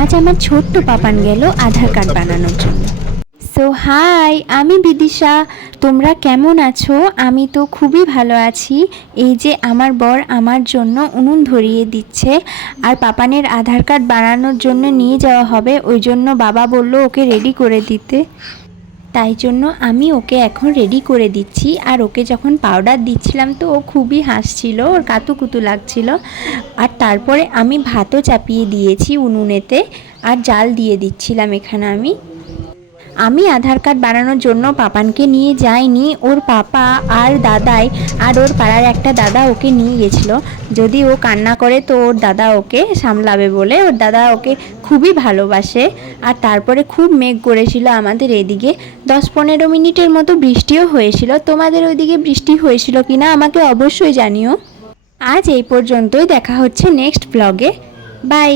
আজ আমার ছোট্ট পাপান গেল আধার কার্ড বানানোর জন্য। সো হাই, আমি বিদিশা। তোমরা কেমন আছো? আমি তো খুবই ভালো আছি। এই যে আমার বর আমার জন্য উনুন ধরিয়ে দিচ্ছে, আর পাপানের আধার কার্ড বানানোর জন্য নিয়ে যাওয়া হবে, ওই জন্য বাবা বলল ওকে রেডি করে দিতে। তাই জন্য আমি ওকে এখন রেডি করে দিচ্ছি। আর ওকে যখন পাউডার দিচ্ছিলাম তো ও খুবই হাসছিল, ওর কাতুকুতু লাগছিল। আর তারপরে আমি ভাতও চাপিয়ে দিয়েছি উনুনেতে, আর জাল দিয়ে দিচ্ছিলাম এখানে আমি আধার কার্ড বানানোর জন্য পাপানকে নিয়ে যাইনি, ওর পাপা আর দাদাই আর ওর পাড়ার একটা দাদা ওকে নিয়ে গেছিলো। যদি ও কান্না করে তো ওর দাদা ওকে সামলাবে বলে, ওর দাদা ওকে খুবই ভালোবাসে। আর তারপরে খুব মেঘ করেছিল আমাদের এদিকে, 10-15 মিনিটের মতো বৃষ্টিও হয়েছিল। তোমাদের ওইদিকে বৃষ্টি হয়েছিল কি না আমাকে অবশ্যই জানিও। আজ এই পর্যন্তই, দেখা হচ্ছে নেক্সট ব্লগে। বাই।